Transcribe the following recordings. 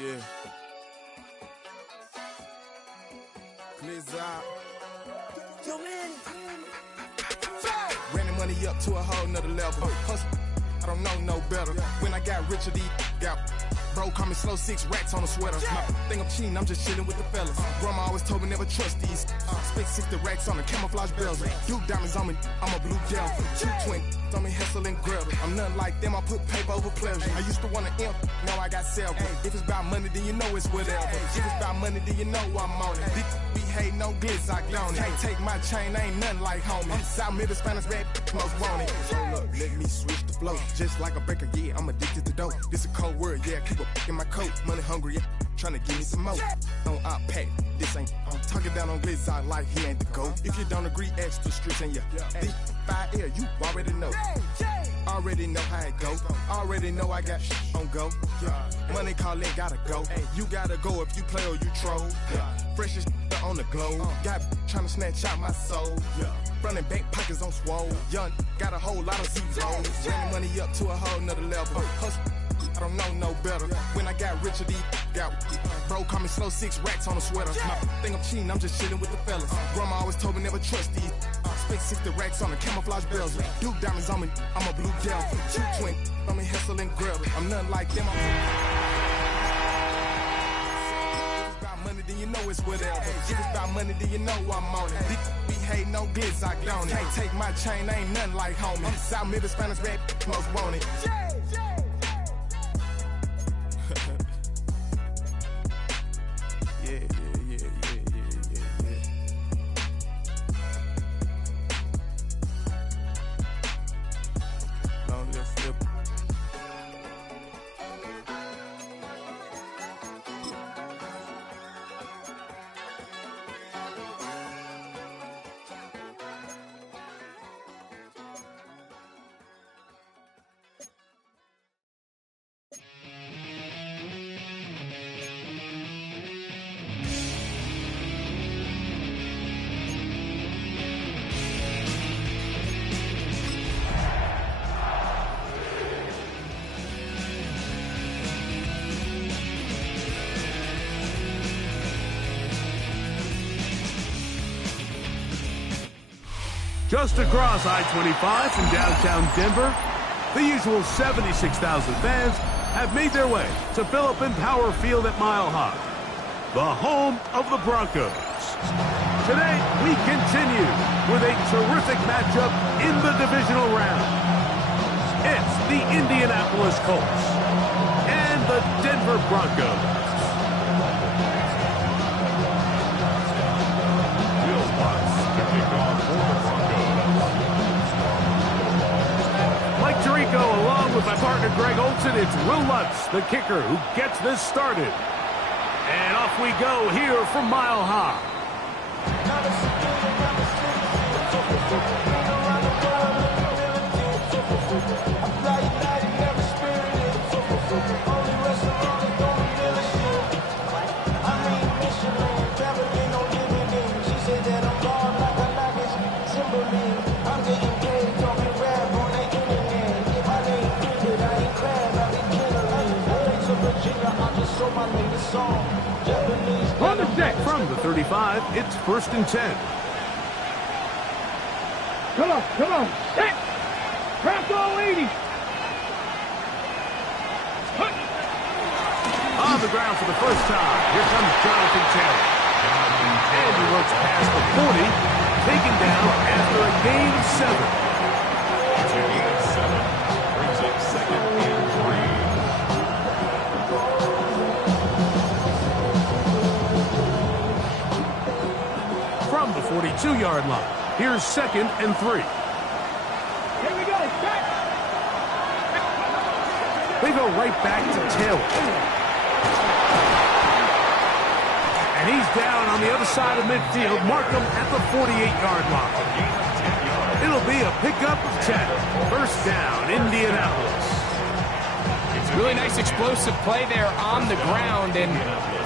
Yeah. Please out. Yo, man. Ran the money up to a whole nother level. Hustle, I don't know no better. When I got richer, these got. Bro, call me slow, 6 racks on a sweater. My thing I'm cheating, I'm just chilling with the fellas. Grandma always told me never trust these. Spent 60 racks on the camouflage bells. Blue diamonds on me, I'm a blue devil. 220 on me, Hessel and Gretel. I'm nothing like them, I put paper over pleasure. I used to want to imp, now I got several. If it's about money, then you know it's whatever. If it's about money, then you know I'm on it. These be hating on glitz, I on it. Can't take my chain, I ain't nothing like homie. South Middle Spanish red, most want it. Hold up, let me switch the flow. Just like a baker, yeah, I'm addicted to dope. This a cold word, yeah, keep a in my coat. Money hungry, yeah, tryna give me some more. On our pack, this ain't. I'm talking down on glitz, I like he ain't the go. If you don't agree, ask the streets and yeah. This fire air, you already know. Already know how it go. Already know I got on go. Money calling, gotta go. You gotta go if you play or you troll. Freshest on the globe. Got tryna snatch out my soul. Running back pockets on swole. Young, got a whole lot of zeros. Running money up to a whole nother level. Hustle, I don't know no better. When I got richer, these got. Bro, call me slow, 6 racks on a sweater. My thing I'm cheating, I'm just chilling with the fellas. Grandma always told me never trust these. Spent 60 racks on the camouflage bells. Blue diamonds on me, I'm a blue devil. 220 on me, Hessel and Gretel. I'm nothing like them. If it's about money, then you know it's whatever. If it's about money, then you know I'm on it. These be hating no glitz, I on it. Can't take my chain, I ain't nothing like homie. South Middle Spanish red, most want it. Yeah. Long live Flip. Just across I-25 from downtown Denver, the usual 76,000 fans have made their way to Phillips Power Field at Mile High, the home of the Broncos. Today, we continue with a terrific matchup in the divisional round. It's the Indianapolis Colts and the Denver Broncos. Along with my partner Greg Olson, it's Will Lutz, the kicker, who gets this started. And off we go here from Mile High. I'm getting paid, talking rap on the internet. If I ain't printed, I ain't clad. From the 35, it's 1st and 10. Come on. Set. Press all 80. On the ground for the first time. Here comes Jonathan Taylor. And he looks past the 40, taken down after a gain of 7. It's a gain of 7. Brings up 2nd and 3. From the 42-yard line, here's 2nd and 3. Here we go. Set. They go right back to Taylor. And he's down on the other side of midfield. Mark him at the 48-yard line. It'll be a pickup of 10. 1st down, Indianapolis. Really nice explosive play there on the ground. And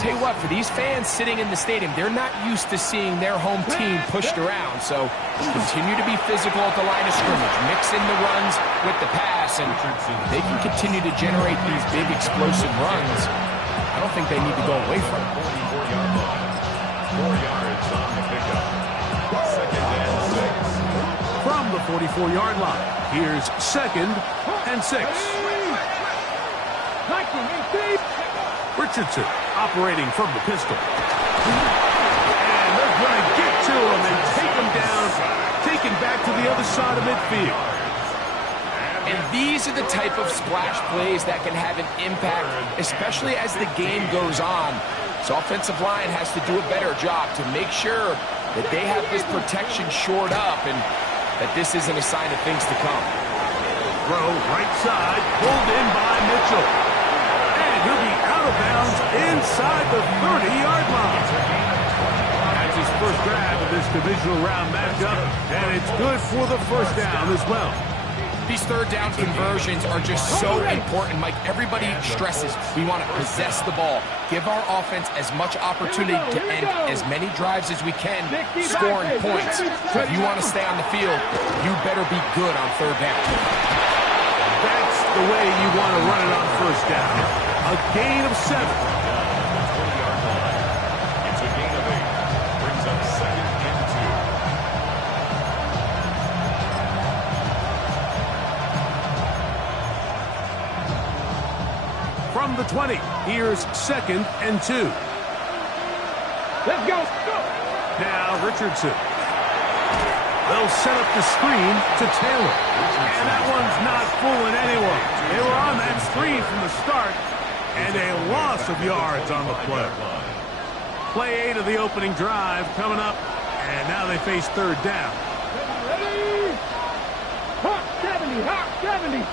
tell you what, for these fans sitting in the stadium, they're not used to seeing their home team pushed around. So continue to be physical at the line of scrimmage. Mix in the runs with the pass. And they can continue to generate these big explosive runs. I don't think they need to go away from it. 44-yard line. 4 yards on the pickup. 2nd and 6. From the 44-yard line, here's 2nd and 6. Richardson operating from the pistol. And they're going to get to him and take him down, taken back to the other side of midfield. And these are the type of splash plays that can have an impact, especially as the game goes on. So offensive line has to do a better job to make sure that they have this protection shored up and that this isn't a sign of things to come. Throw right side, pulled in by Mitchell. And he'll be out of bounds inside the 30-yard line. That's his first grab of this divisional round matchup, and it's good for the 1st down as well. These 3rd down conversions are just so important, Mike. Everybody stresses we want to possess the ball, give our offense as much opportunity to end as many drives as we can, scoring points. If you want to stay on the field, you better be good on 3rd down. That's the way you want to run it on 1st down. A gain of 7. It's a gain of 8. Brings up 2nd and 2. From the 20, here's 2nd and 2. Let's go. Now Richardson. They'll set up the screen to Taylor. And that one's not fooling anyone. They were on that screen from the start, and a loss of yards on the play. Play 8 of the opening drive coming up, and now they face 3rd down. Ready? Hot 70, hot 70.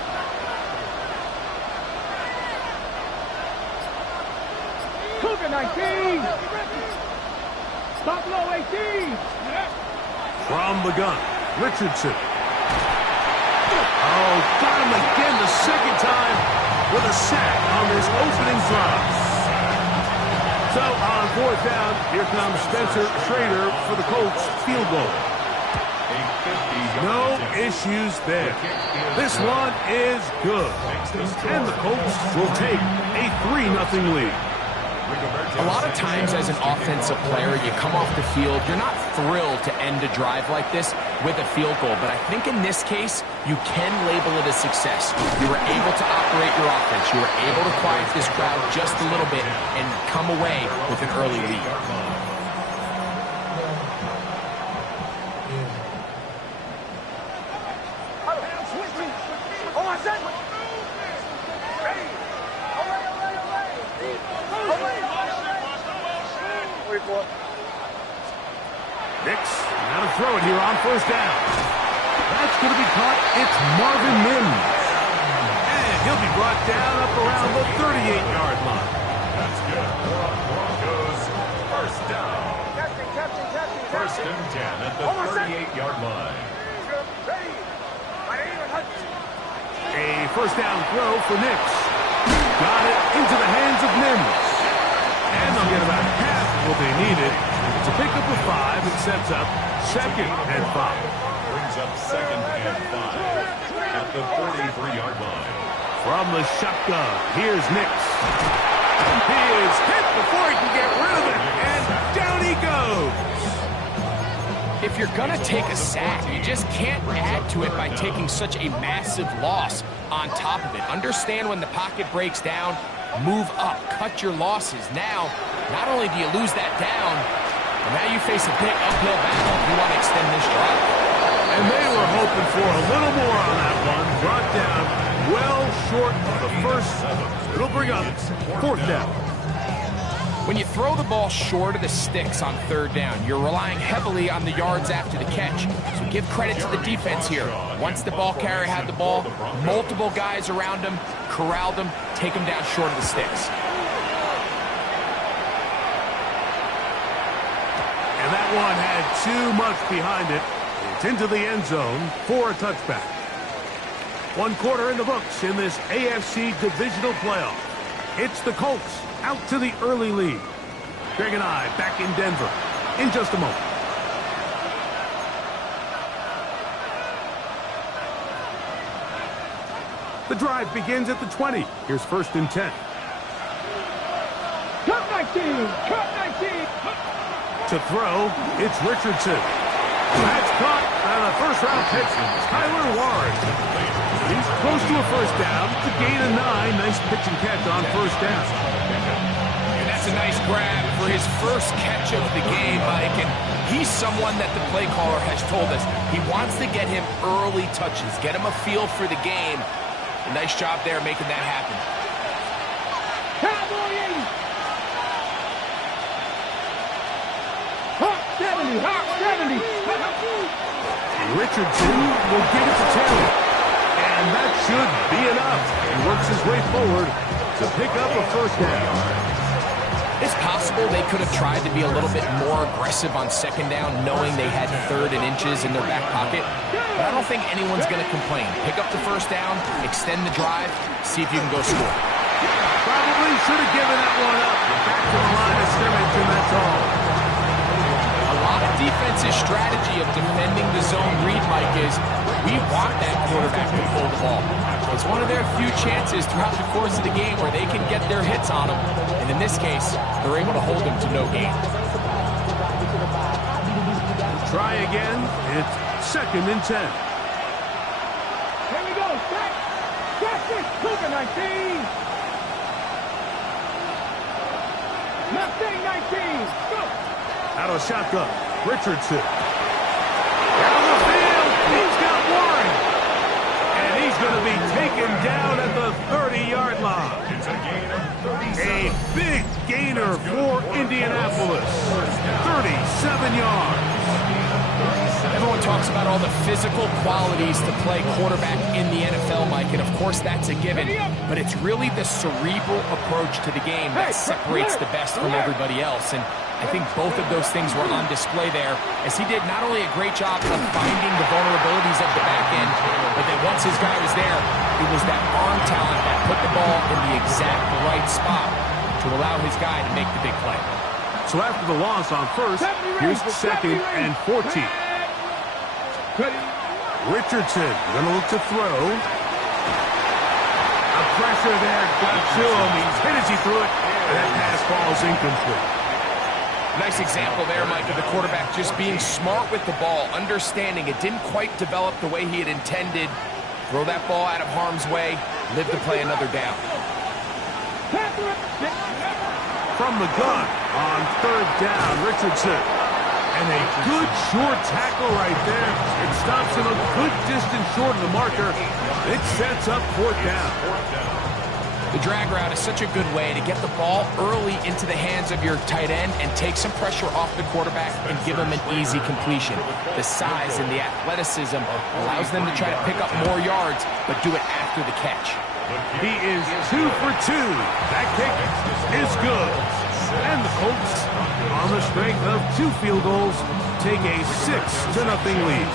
Cougar 19. Stop low 18. From the gun, Richardson. Oh, got him again the 2nd time with a sack on this opening drive. So on 4th down, here comes Spencer Schrader for the Colts field goal. No issues there. This one is good. And the Colts will take a 3-0 lead. A lot of times as an offensive player, you come off the field, you're not thrilled to end a drive like this with a field goal. But I think in this case, you can label it a success. You were able to operate your offense. You were able to quiet this crowd just a little bit and come away with an early lead. Nix, now to throw it here on 1st down. That's going to be caught. It's Marvin Mims. And he'll be brought down up around the 38-yard line. That's good. Broncos 1st down. 1st and 10 at the 38-yard line. A 1st down throw for Nix. Got it into the hands of Mims. And they'll get about half what they needed. It's a pickup of 5. It sets up 2nd and 5. Brings up 2nd and 5 at the 43-yard line. From the shotgun, here's Nix. He is hit before he can get rid of it, and down he goes. If you're going to take a sack, you just can't add to it by taking such a massive loss on top of it. Understand when the pocket breaks down, move up, cut your losses. Now, not only do you lose that down, but now you face a big uphill battle if you want to extend this drive. And they were hoping for a little more on that one. Brought down well short of the first. It'll bring up 4th down. When you throw the ball short of the sticks on 3rd down, you're relying heavily on the yards after the catch. So give credit to the defense here. Once the ball carrier had the ball, multiple guys around him, corralled him, take him down short of the sticks. And that one had too much behind it. It's into the end zone for a touchback. 1 quarter in the books in this AFC divisional playoff. It's the Colts out to the early lead. Greg and I back in Denver in just a moment. The drive begins at the 20. Here's 1st and 10. Cut 19! Cut 19! To throw, it's Richardson. That's caught on a first-round pick, Tyler Ward. He's close to a 1st down. It's a gain of 9. Nice pitch and catch on 1st down. And that's a nice grab for his first catch of the game, Mike. And he's someone that the play caller has told us he wants to get him early touches, get him a feel for the game. A nice job there making that happen. Cowboys! Hot 70! Hot 70! Richardson will get it to Taylor. And that should be enough. He works his way forward to pick up a 1st down. It's possible they could have tried to be a little bit more aggressive on 2nd down, knowing they had 3rd and inches in their back pocket. But I don't think anyone's going to complain. Pick up the 1st down, extend the drive, see if you can go score. Probably should have given that one up. Back to the line of scrimmage, and that's all. A lot of defense's strategy of defending the zone read, Mike, is we want that quarterback to pull the ball. So it's one of their few chances throughout the course of the game where they can get their hits on him. And in this case, they're able to hold him to no gain. Try again. It's 2nd and 10. Here we go! Set! Set this! Cougar 19! Mustang 19! Go! Out of shotgun, Richardson. Down the field, he's got Warren. And he's going to be taken down at the 30-yard line. It's a gain of 37. A big gainer for Indianapolis. 37 yards. Everyone talks about all the physical qualities to play quarterback in the NFL, Mike, and of course that's a given, but it's really the cerebral approach to the game that separates the best from everybody else, and I think both of those things were on display there, as he did not only a great job of finding the vulnerabilities of the back end, but then once his guy was there, it was that arm talent that put the ball in the exact right spot to allow his guy to make the big play. So after the loss on 1st, here's 2nd and 14. Richardson gonna look to throw. A pressure there got to him. He's hit as he threw it, and that pass ball's incomplete. Nice example there, Mike, of the quarterback just being smart with the ball, understanding it didn't quite develop the way he had intended. Throw that ball out of harm's way, live to play another down. From the gun on 3rd down, Richardson. And a good short tackle right there. It stops him a good distance short of the marker. It sets up 4th down. The drag route is such a good way to get the ball early into the hands of your tight end and take some pressure off the quarterback and give him an easy completion. The size and the athleticism allows them to try to pick up more yards, but do it after the catch. He is 2 for 2. That kick is good. And the Colts, on the strength of 2 field goals, take a 6-0 lead.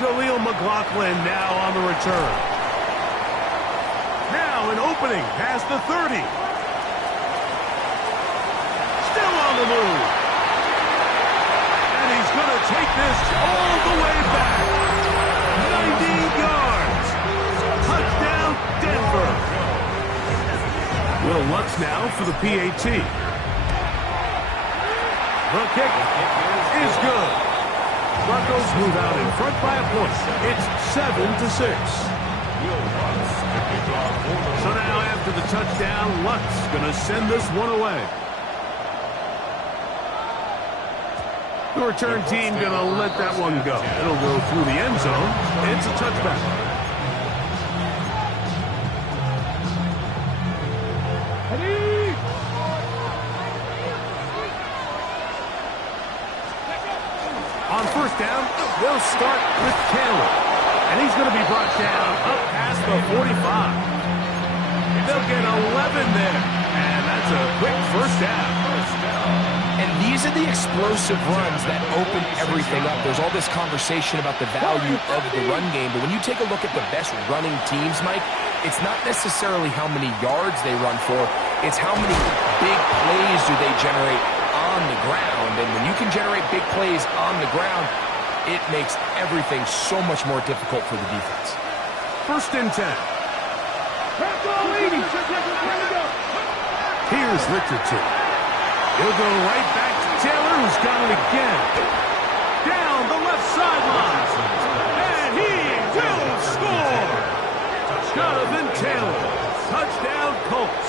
Jaleel McLaughlin now on the return. Now an opening past the 30. Still on the move. And he's going to take this all the way back. 90 yards. Touchdown, Denver. Will Lutz now for the PAT. The kick is good. Broncos move out in front by a point. It's 7-6. So now after the touchdown, Lutz going to send this one away. The return team going to let that one go. It'll go through the end zone. It's a touchback. On first down, they'll start with Taylor. And he's going to be brought down up past the 45. They'll get 11 there. And that's a quick first down. And these are the explosive runs that open everything up. There's all this conversation about the value of the run game, but when you take a look at the best running teams, Mike, it's not necessarily how many yards they run for, it's how many big plays do they generate on the ground. And when you can generate big plays on the ground, it makes everything so much more difficult for the defense. First and 10. Here's Richardson. He'll go right back to Taylor, who's got it again. Down the left sideline. And he will score. Jonathan Taylor. Touchdown Colts.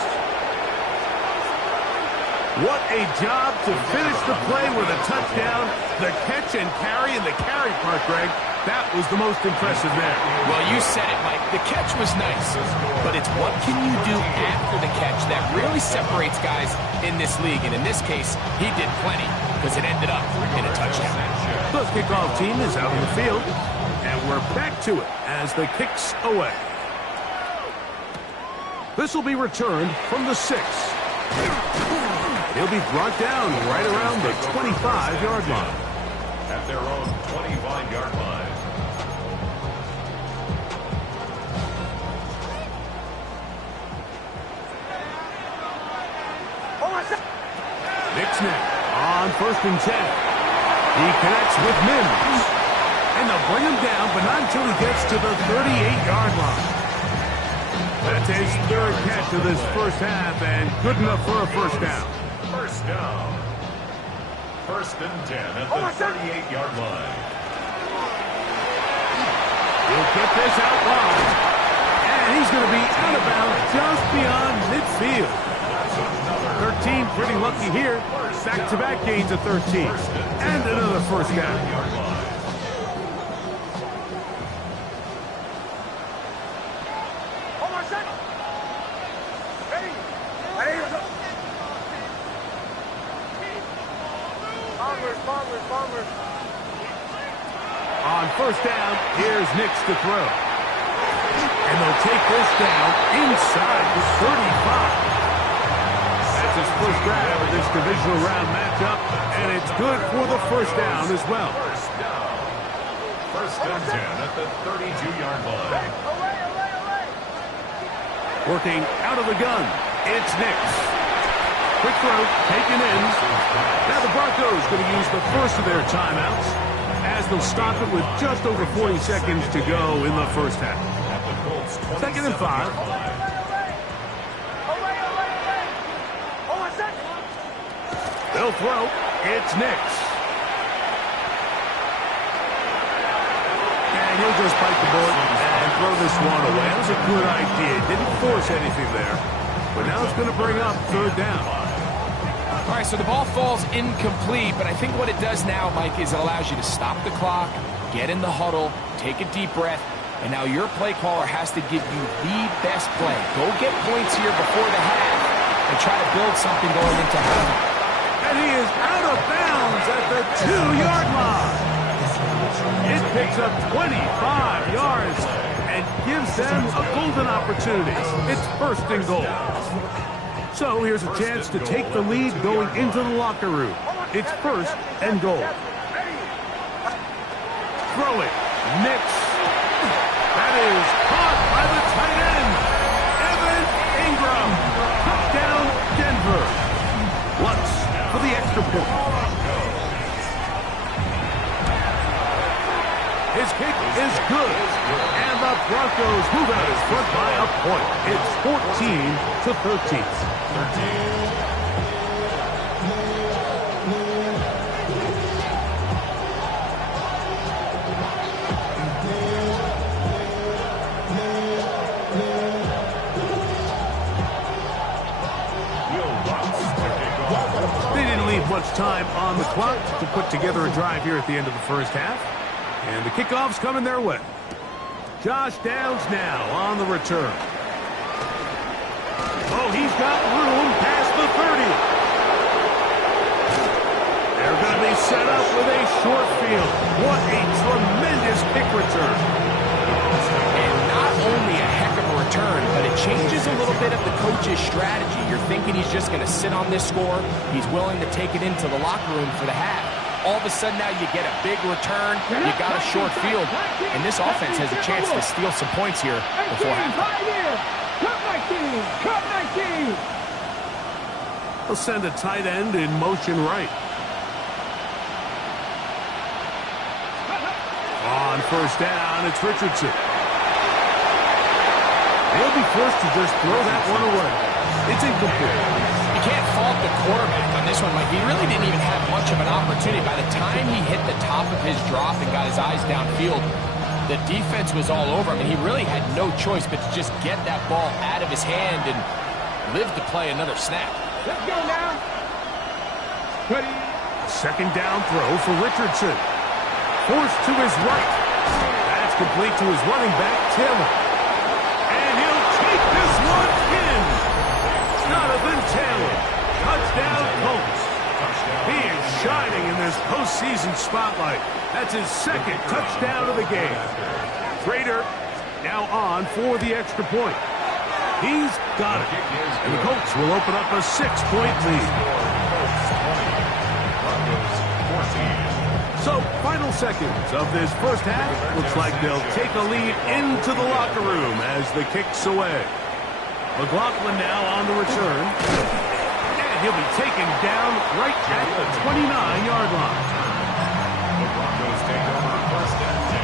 What a job to finish the play with a touchdown. The catch and carry, and the carry part, Greg, that was the most impressive there. Well, you said it, Mike. The catch was nice, but it's what can you do after the catch that really separates guys in this league. And in this case, he did plenty because it ended up in a touchdown. The kickoff team is out on the field, and we're back to it as the kick's away. This will be returned from the 6. He'll be brought down right around the 25-yard line. At their own 25-yard line. Nick on first and 10. He connects with Mims. And they'll bring him down, but not until he gets to the 38-yard line. That's his third catch of this first half, and good enough for a first down. First down. First and 10 at the 38-yard line. He'll get this out wide. And he's going to be out of bounds just beyond midfield. 13 pretty lucky here. Back-to-back gains of 13. And another first down. On first down, here's Nix to throw. And they'll take this down inside the 35. That's his first grab of this divisional round matchup, and it's good for the first down as well. First down. First and 10 at the 32-yard line. Working out of the gun, it's Nix. Quick throw, taken in. Now the Broncos going to use the first of their timeouts as they'll stop it with just over 40 seconds to go in the first half. Second and 5. They'll throw. It's Nix. And he'll just bite the bullet and throw this one away. That was a good idea. Didn't force anything there. But now it's going to bring up third down. All right, so the ball falls incomplete, but I think what it does now, Mike, is it allows you to stop the clock, get in the huddle, take a deep breath, and now your play caller has to give you the best play. Go get points here before the half and try to build something going into half. And he is out of bounds at the 2-yard line. It picks up 25 yards and gives them a golden opportunity. It's first and goal. So here's a chance to take the lead going into the locker room. It's first and goal. Throw it. Nix. That is caught by the tight end. Evan Ingram. Touchdown, Denver. Lutz for the extra point. His kick is good. And the Broncos move out in front by a point. It's 14-13. Much time on the clock to put together a drive here at the end of the first half. And the kickoff's coming their way. Josh Downs now on the return. Oh, he's got room past the 30. They're going to be set up with a short field. What a tremendous kick return. And not only a heck of a return, but it changes a little bit of the coach's strategy. You're thinking he's just going to sit on this score. He's willing to take it into the locker room for the half. All of a sudden now you get a big return, you got a short field, and this offense has a chance to steal some points here before halftime. Cut 19! They'll send a tight end in motion right. On first down, it's Richardson. They'll be forced to just throw that one away. It's incomplete. You can't fault the quarterback on this one, Mike. He really didn't even have much of an opportunity. By the time he hit the top of his drop and got his eyes downfield, the defense was all over him, and he really had no choice but to just get that ball out of his hand and live to play another snap. Let's go now. Ready. Second down throw for Richardson. Forced to his right. That's complete to his running back, Taylor. And he'll take this one in. Jonathan Taylor. Touchdown, Colts. He is shining in this postseason spotlight. That's his second touchdown of the game. Trader now on for the extra point. He's got it. And the Colts will open up a 6-point lead. So, final seconds of this first half. Looks like they'll take a lead into the locker room as the kick's away. McLaughlin now on the return. And he'll be taken down right at the 29-yard line. The Broncos take over first and 10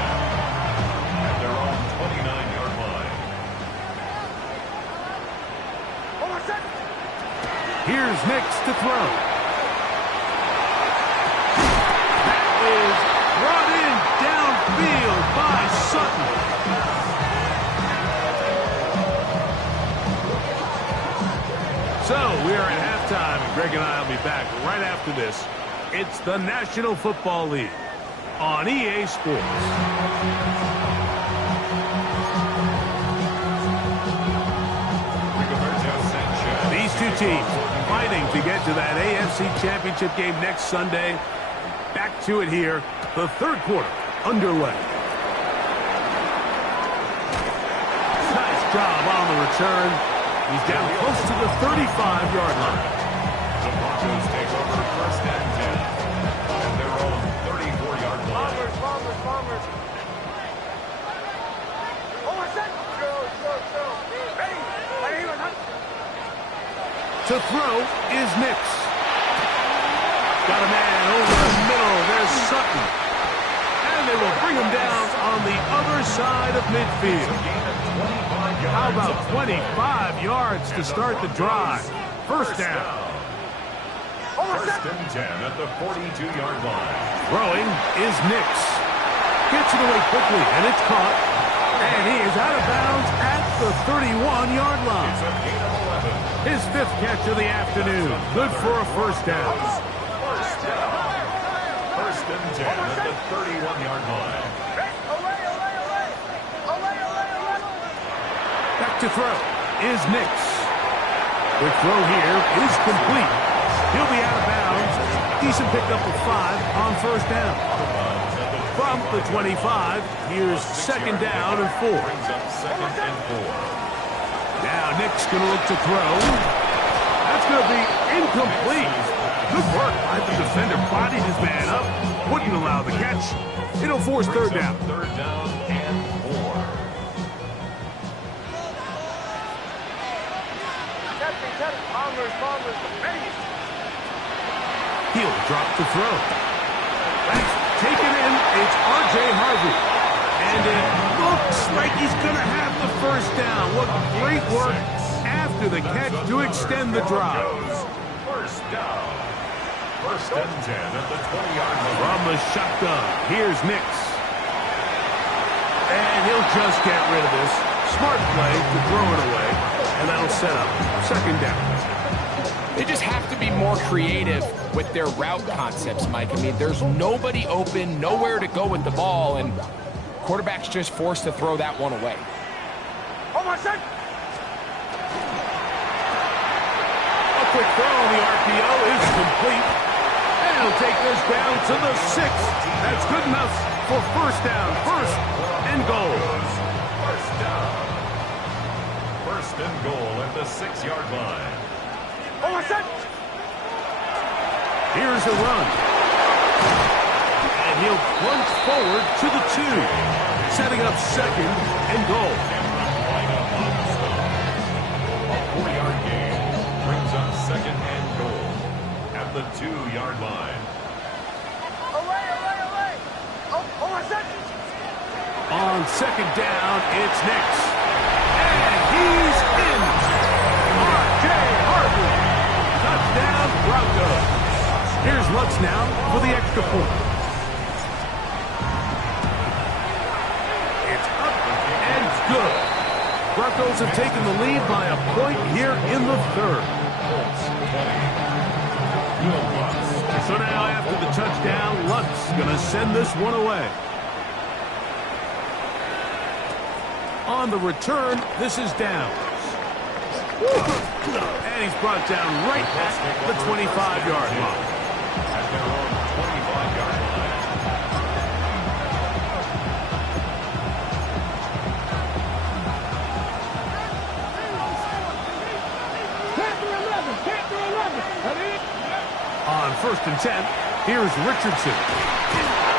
at their own 29-yard line. Here's Nix to throw. Is brought in downfield by Sutton. So we are at halftime, and Greg and I will be back right after this. It's the National Football League on EA Sports. These two teams fighting to get to that AFC Championship game next Sunday. Back to it here, the third quarter underway. Nice job on the return. He's down close to the 35-yard line. The Broncos take over first and 10 at their own 34-yard line. Bombers. To throw is Nix. Got a man over the middle. There's Sutton. And they will bring him down on the other side of midfield. How about 25 yards to start the drive? First down. First and 10 at the 42-yard line. Throwing is Nix. Gets it away quickly, and it's caught. And he is out of bounds at the 31-yard line. It's a gain of 11. His fifth catch of the afternoon. Good for a first down. First and 10 at the 31-yard line. Back to throw is Nix. The throw here is complete. He'll be out of bounds. Decent pickup of 5 on first down. From the 25, here's second down and 4. Brings up second and 4. Now Nick's going to look to throw. That's going to be incomplete. Good work by the defender. Bodied his man up. Wouldn't allow the catch. It'll force third down. Third down and 4. He'll drop to throw. That's taken in. It's R.J. Harvey. And it looks like he's going to first down. What great work after the catch to extend the drive. First down. First and 10 at the 20-yard line. From the shotgun, here's Nix. And he'll just get rid of this. Smart play to throw it away. And that'll set up second down. They just have to be more creative with their route concepts, Mike. I mean, there's nobody open, nowhere to go with the ball, and quarterback's just forced to throw that one away. Oh, my son! A quick throw on the RPO is complete. And he'll take this down to the 6. That's good enough for first down. First and goal. First down. First and goal at the 6-yard line. Oh, my son! Here's a run. And he'll plunge forward to the 2. Setting up second and goal. A 4-yard gain brings up second and goal at the 2-yard line. Away, away, away! Oh, my son! On second down, it's Nix. And he's in. R.J. Harvey. Touchdown, Broncos. Here's Lutz now for the extra point. It's up and good. Broncos have taken the lead by a point here in the third. So now after the touchdown, Lutz going to send this one away. On the return, this is Downs. And he's brought down right at the 25-yard line. At their own 25-yard line. Panther 11. On first and 10, here's Richardson.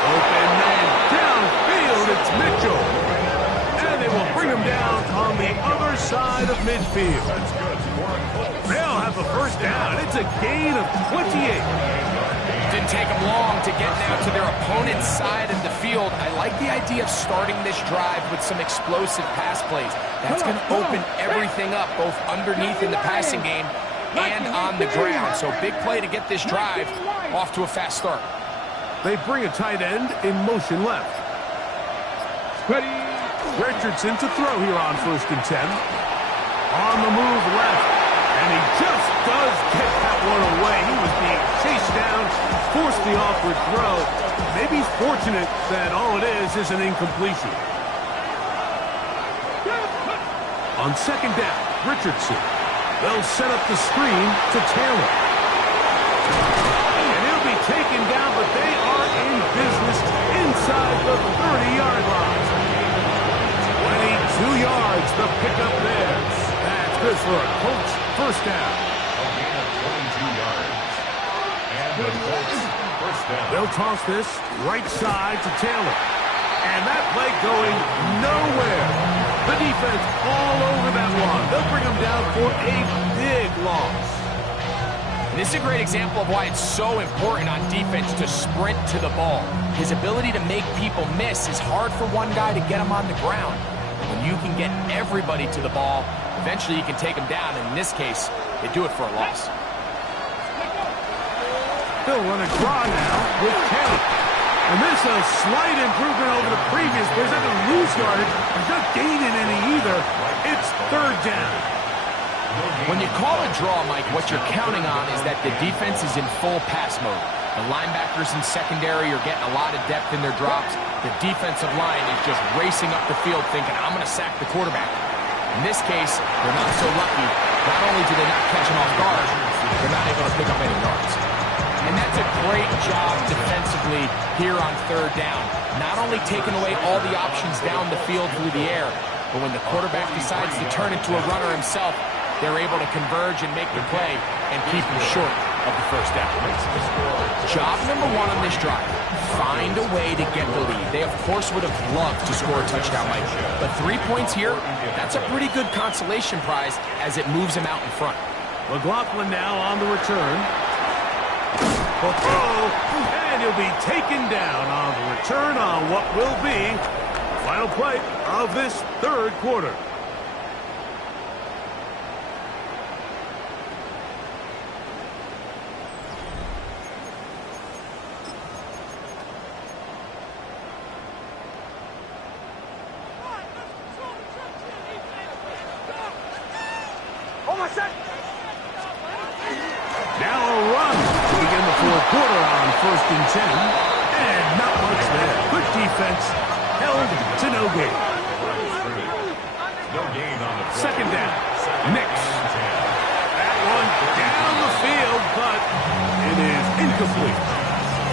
Open man downfield, it's Mitchell. And they will bring him down on the other side of midfield. They'll have the first down. It's a gain of 28. Didn't take them long to get now to their opponent's side of the field. I like the idea of starting this drive with some explosive pass plays. That's going to open everything up, both underneath in the passing game and on the ground. So big play to get this drive off to a fast start. They bring a tight end in motion left. Ready? Richardson to throw here on first and 10. On the move left. And he just does get that one away. He was being chased down, forced the awkward throw. Maybe he's fortunate that all it is an incompletion. On second down, Richardson. They'll set up the screen to Taylor. And he'll be taken down, but they are in business inside the 30-yard line. 22 yards, the pickup there. That's good for a Colts first down. A gain of 22 yards. And the Colts first down. They'll toss this right side to Taylor. And that play going nowhere. The defense all over that one. They'll bring him down for a big loss. This is a great example of why it's so important on defense to sprint to the ball. His ability to make people miss is hard for one guy to get him on the ground. When you can get everybody to the ball, eventually you can take them down, and in this case, they do it for a loss. They'll run a draw now with Taylor. And this is a slight improvement over the previous. There's not going to lose yardage. He's not gaining any either. It's third down. When you call a draw, Mike, what you're counting on is that the defense is in full pass mode. The linebackers in secondary are getting a lot of depth in their drops. The defensive line is just racing up the field thinking, I'm going to sack the quarterback. In this case, they're not so lucky. Not only do they not catch him off guard, they're not able to pick up any yards. And that's a great job defensively here on third down. Not only taking away all the options down the field through the air, but when the quarterback decides to turn into a runner himself, they're able to converge and make the play and keep him short of the first down. Job number one on this drive, find a way to get the lead. They, of course, would have loved to score a touchdown, Mike. But 3 points here, that's a pretty good consolation prize as it moves them out in front. McLaughlin now on the return. The throw, and he'll be taken down on the return on what will be the final play of this third quarter. Now a run to begin the fourth quarter on 1st and 10. And not much there. Good defense. Held to no gain. No gain on the play. Second down. Knicks. That one down the field, but it is incomplete.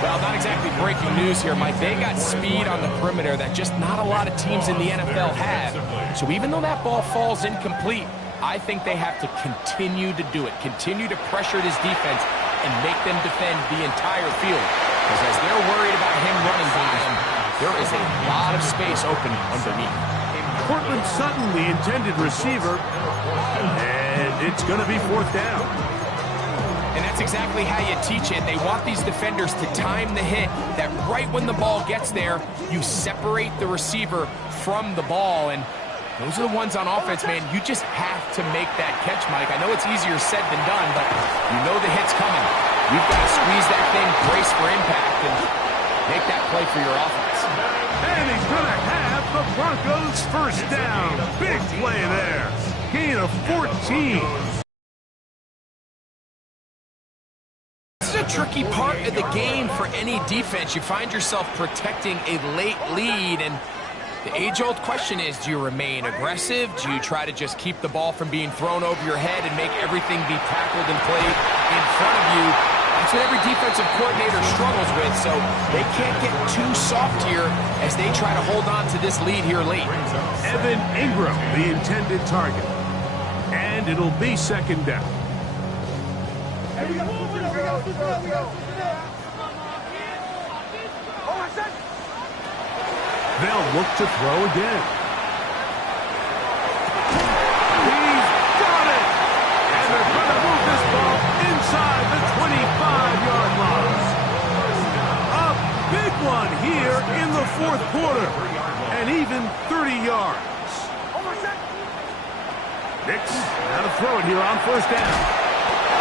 Well, not exactly breaking news here, Mike. They got speed on the perimeter that just not a lot of teams in the NFL have. So even though that ball falls incomplete, I think they have to continue to do it. Continue to pressure this defense and make them defend the entire field. Because as they're worried about him running by them, there is a lot of space open underneath. Cortland Sutton, the intended receiver. And it's going to be 4th down. And that's exactly how you teach it. They want these defenders to time the hit, that right when the ball gets there, you separate the receiver from the ball. And those are the ones on offense, man. You just have to make that catch, Mike. I know it's easier said than done, but you know the hit's coming. You've got to squeeze that thing, brace for impact, and make that play for your offense. And he's going to have the Broncos 1st down. Big play there. Gain of 14. This is a tricky part of the game for any defense. You find yourself protecting a late lead, and the age-old question is, do you remain aggressive? Do you try to just keep the ball from being thrown over your head and make everything be tackled and played in front of you? That's what every defensive coordinator struggles with, so they can't get too soft here as they try to hold on to this lead here late. Evan Ingram, the intended target. And it'll be 2nd down. Here we go. They'll look to throw again. He's got it! And they're going to move this ball inside the 25-yard line. A big one here in the 4th quarter. And even 30 yards. Knicks, now to throw it here on 1st down.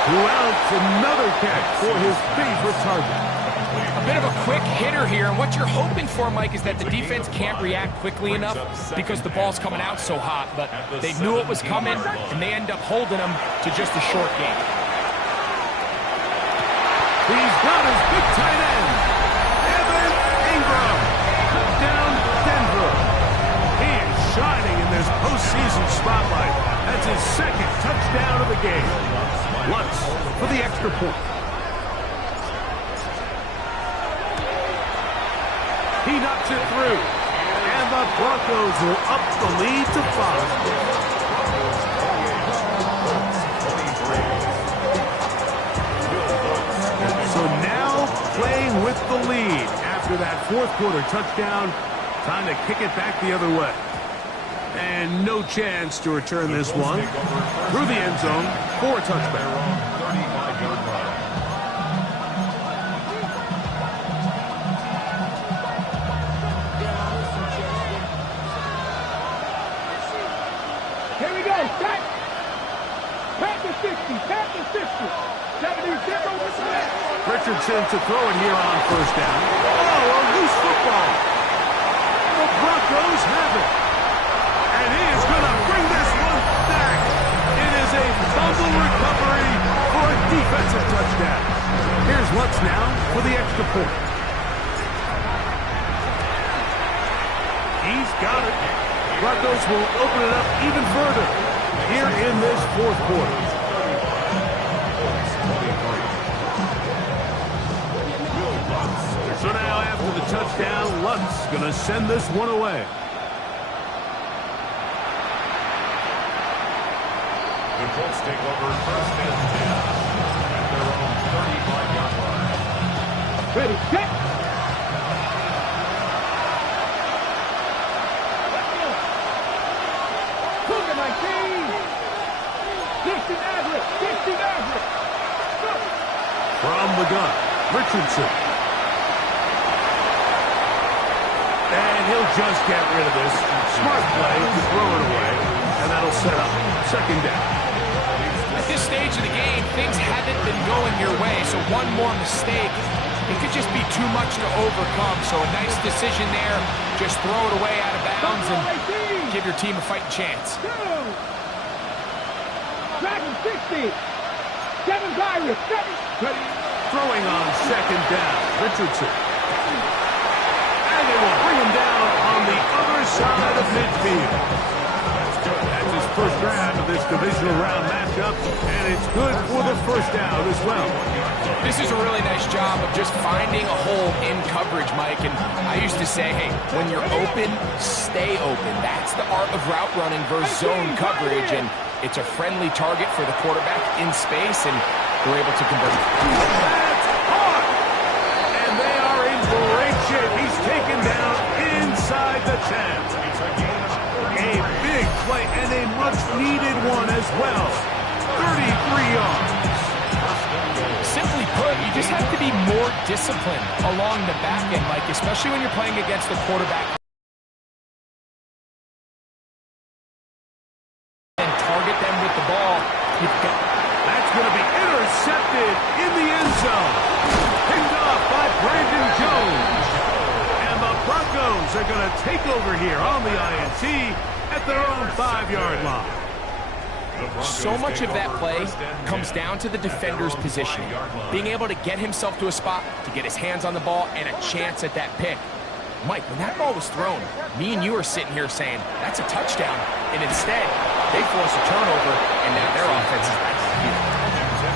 Throughout another catch for his favorite target. A bit of a quick hitter here, and what you're hoping for, Mike, is that the defense can't react quickly enough because the ball's coming out so hot, but they knew it was coming, and they end up holding them to just a short game. He's got his big tight end, Evan Ingram. Touchdown, Denver. He is shining in this postseason spotlight. That's his 2nd touchdown of the game. Lutz for the extra point. He knocks it through. And the Broncos will up the lead to 5. So now playing with the lead after that 4th quarter touchdown. Time to kick it back the other way. And no chance to return this one through the end zone for a touchback. 35-yard line. Here we go. Back. Back to 60. Back to 60. 70. Richardson to throw it here on 1st down. Oh, a loose football. The Broncos have it. And he is going to bring this one back. It is a fumble recovery for a defensive touchdown. Here's Lutz now for the extra point. He's got it. Broncos will open it up even further here in this 4th quarter. So now after the touchdown, Lutz going to send this one away. The Colts take over 1st and 10 at their own 35-yard line. Ready, set. Cougar 19. 60 average. 60 average. From the gun, Richardson. And he'll just get rid of this. Smart play to throw it away. And that'll set up 2nd down. At this stage of the game, things haven't been going your way, so one more mistake, it could just be too much to overcome. So a nice decision there. Just throw it away out of bounds and give your team a fighting chance. Dragon 60. Seven Virus. Throwing on second down, Richardson. And they will bring him down on the other side of midfield. That's his first round of this divisional round matchup, and it's good for the first down as well. This is a really nice job of just finding a hole in coverage, Mike. And I used to say, hey, when you're open, stay open. That's the art of route running versus zone coverage, and it's a friendly target for the quarterback in space, and they're able to convert. That's hard! And they are in great shape. He's taken down inside the 10. A big play and a much-needed one as well. 33 yards. Simply put, you just have to be more disciplined along the back end, Mike, especially when you're playing against the quarterback. And target them with the ball. That's going to be intercepted in the end zone. Picked off by Brandon Jones. And the Broncos are going to take over here on the INT at their own 5-yard line. So much of that play comes down to the defender's positioning. Being able to get himself to a spot, to get his hands on the ball, and a chance at that pick. Mike, when that ball was thrown, me and you are sitting here saying, that's a touchdown. And instead, they force a turnover, and now their offense is back here.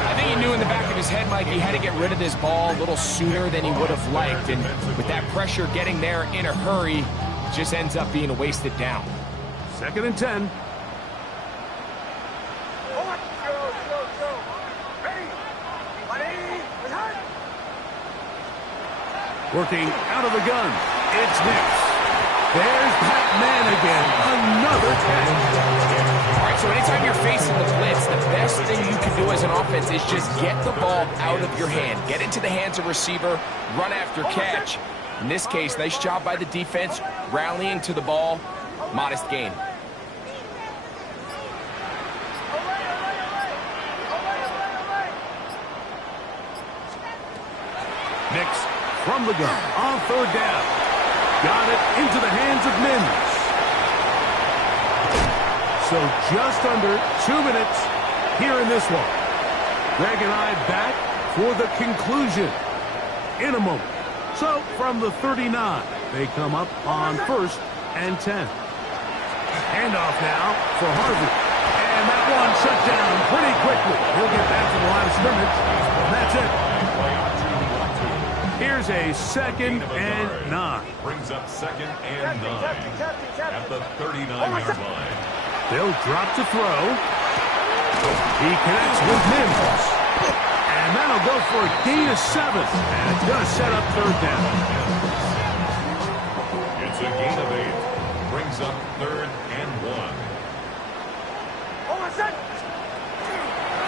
I think he knew in the back of his head, Mike, he had to get rid of this ball a little sooner than he would have liked. And with that pressure getting there in a hurry, it just ends up being a wasted down. 2nd and 10. Working out of the gun. It's Nix. There's that man again. Another catch. All right, so anytime you're facing the blitz, the best thing you can do as an offense is just get the ball out of your hand. Get into the hands of receiver, run after catch. In this case, nice job by the defense, rallying to the ball. Modest gain. Nix from the gun on 3rd down. Got it into the hands of Mims. So just under 2 minutes here in this one. Greg and I back for the conclusion in a moment. So from the 39, they come up on 1st and 10. Handoff now for Harvey. And that one shut down pretty quickly. He'll get back to the line of scrimmage. And that's it. Here's a 2nd and 9. Brings up 2nd and 9 at the 39-yard line. They'll drop to throw. He connects with Mims. And that'll go for a gain of 7. And it's going to set up 3rd down. It's a gain of 8. Brings up 3rd and 1.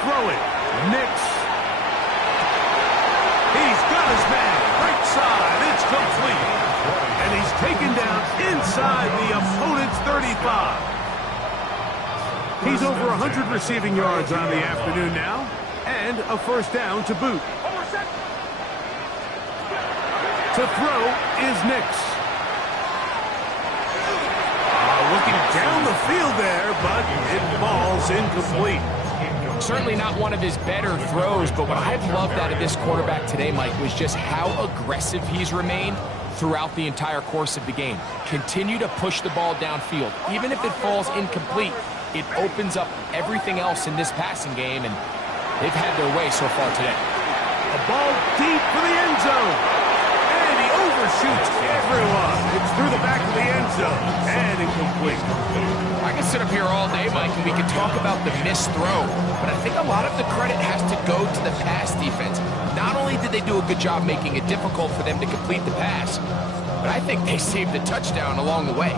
Throwing. Nix. He's got his man. Right side. It's complete. And he's taken down inside the opponent's 35. He's over 100 receiving yards on the afternoon now. And a 1st down to boot. To throw is Nix. Looking down the field there, but it falls incomplete. Certainly not one of his better throws, but what I've loved out of this quarterback today, Mike, was just how aggressive he's remained throughout the entire course of the game. Continue to push the ball downfield. Even if it falls incomplete, it opens up everything else in this passing game, and they've had their way so far today. A ball deep for the end zone. And he overshoots everyone. It's through the back of the end zone. And incomplete. I can sit up here all day, Mike, and we can talk about the missed throw, but I think a lot of the credit has to go to the pass defense. Not only did they do a good job making it difficult for them to complete the pass, but I think they saved a touchdown along the way.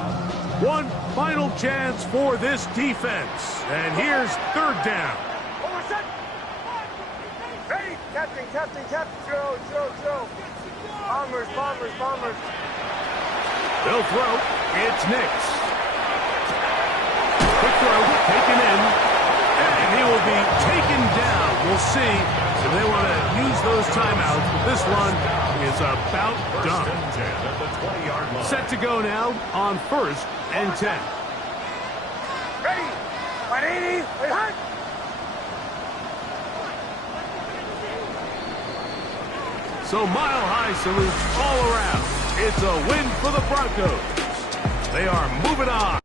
One final chance for this defense. And here's 3rd down. Ready? Captain. Drill. Bombers. They'll throw. It's Nix. Quick throw, taken in. And he will be taken down. We'll see if they want to use those timeouts. But this one is about done. Set to go now on 1st and 10. Ready? 180. So Mile High salutes all around. It's a win for the Broncos. They are moving on.